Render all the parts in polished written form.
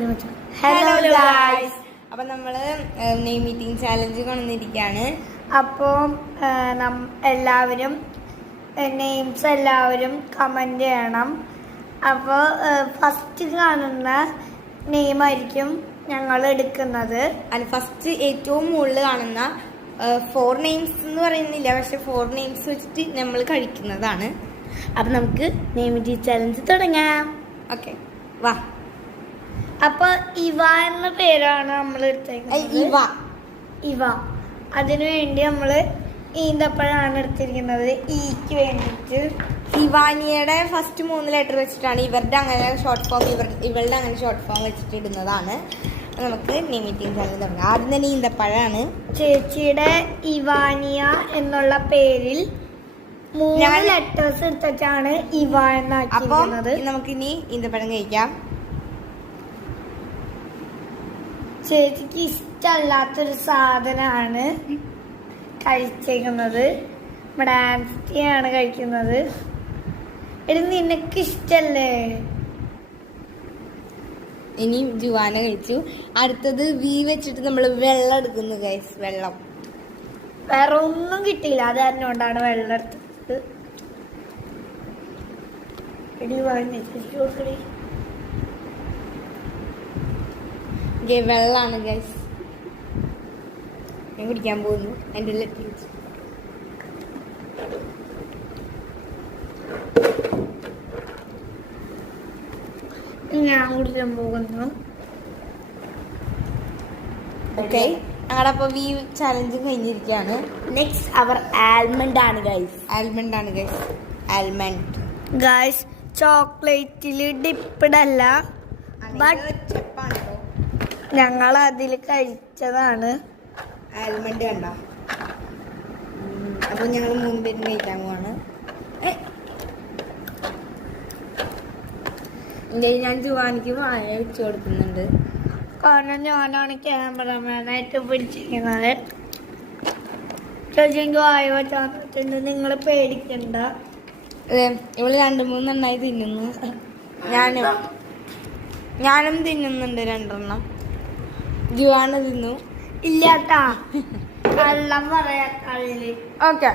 Hello guys, അപ്പം നമ്മൾ name meeting challenge കൊണ്ടുവന്നിരിക്കുകയാണ്. അപ്പോൾ എല്ലാവരും നെയിംസ് എല്ലാവരും കമൻറ്റ് ചെയ്യണം. അപ്പോൾ ഫസ്റ്റ് കാണുന്ന നെയിമായിരിക്കും ഞങ്ങൾ എടുക്കുന്നത്. അത് ഫസ്റ്റ് ഏറ്റവും മുകളിൽ കാണുന്ന 4 നെയിംസ് എന്ന് പറയുന്നില്ല, പക്ഷെ 4 നെയിംസ് വെച്ചിട്ട് നമ്മൾ കഴിക്കുന്നതാണ്. അപ്പം നമുക്ക് നെയിം മീറ്റിംഗ് ചാലഞ്ച് തുടങ്ങാം. ഓക്കെ, വാ. അപ്പൊ ഇവ എന്ന പേരാണ് നമ്മൾ എടുത്തേക്കുന്നത്. ഇവ അതിനു വേണ്ടി നമ്മൾ ഈന്തപ്പഴമാണ് എടുത്തിരിക്കുന്നത്. ഈക്ക് വേണ്ടിയിട്ട് ഇവാനിയുടെ ഫസ്റ്റ് 3 ലെറ്റർ വെച്ചിട്ടാണ് ഇവരുടെ അങ്ങനെ ഷോർട്ട് ഫോം, ഇവളുടെ അങ്ങനെ ഷോർട്ട് ഫോം വെച്ചിട്ട് ഇടുന്നതാണ്. നമുക്ക് നെയിം മീറ്റിംഗ് ചാനൽ തുടങ്ങാം. ആദ്യം തന്നെ ഈന്തപ്പഴമാണ്. ചേച്ചിയുടെ ഇവാനിയ എന്നുള്ള പേരിൽ 3 ലെറ്റേഴ്സ് എടുത്തിട്ടാണ് ഇവ എന്നാക്കിയിരിക്കുന്നത്. അപ്പം നമുക്കിനി ഈന്തപ്പഴം കഴിക്കാം. ചേച്ചിക്ക് ഇഷ്ടമല്ലാത്തൊരു സാധനമാണ് കഴിച്ചേക്കുന്നത്. നമ്മുടെ ആൻസിയാണ് കഴിക്കുന്നത്. എടി, നിനക്ക് ഇഷ്ടല്ലേ? ഇനി ജുവാന കഴിച്ചു. അടുത്തത് വി വെച്ചിട്ട് നമ്മൾ വെള്ളം എടുക്കുന്നു ഗൈസ്. വെള്ളം വേറെ ഒന്നും കിട്ടിയില്ല, അത് തന്നെ കൊണ്ടാണ് വെള്ളം എടുത്തത്. എടി വാങ്ങി വെള്ളമാണ് ഗൈസ്. ഞാൻ കുടിക്കാൻ പോകുന്നു. എൻ്റെ ലെറ്റർ ഞാൻ കുടിക്കാൻ പോകുന്നു. ഓക്കെ, ഞങ്ങളുടെ അപ്പോൾ വി ചാലഞ്ച് കഴിഞ്ഞിരിക്കുകയാണ്. നെക്സ്റ്റ് അവർ ആൽമണ്ട് ആണ് ഗൈസ്. ആൽമണ്ട് ആണ് ഗൈസ്. ആൽമണ്ട് ഗൈസ് ചോക്ലേറ്റിൽ ഡിപ്പിഡല്ല, ബട്ട് ഞങ്ങൾ അതിൽ കഴിച്ചതാണ്. ആൽമണ്ട് കണ്ട. അപ്പോൾ ഞങ്ങൾ 3 പേരും കഴിക്കാൻ പോവാണ്. ഞാൻ ജുവാനിക്ക് വായ വെച്ച് കൊടുക്കുന്നുണ്ട്, കാരണം ഞാനാണ് ക്യാമറമാനായിട്ട് പിടിച്ചിരിക്കുന്നത്. ചേച്ചി വായ വെച്ചാൽ നിങ്ങൾ പേടിക്കണ്ട. ഇവള് 2-3 എണ്ണായി തിന്നുന്നു. ഞാനും തിന്നുന്നുണ്ട് 2 എണ്ണം. ജുവാന തിന്നു ഇല്ലാട്ടാ, കള്ളം പറയാ കളിയില്. ഓക്കെ,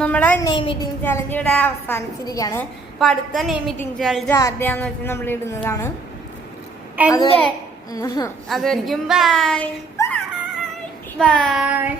നമ്മുടെ നെയിം മീറ്റിംഗ് ചാലഞ്ച് ഇവിടെ അവസാനിച്ചിരിക്കുകയാണ്. അപ്പൊ അടുത്ത നെയിം മീറ്റിംഗ് ചാലഞ്ച് ആരുടെയാന്ന് വെച്ചാൽ നമ്മൾ ഇടുന്നതാണ്. അതുവരെയും ബൈ ബൈ.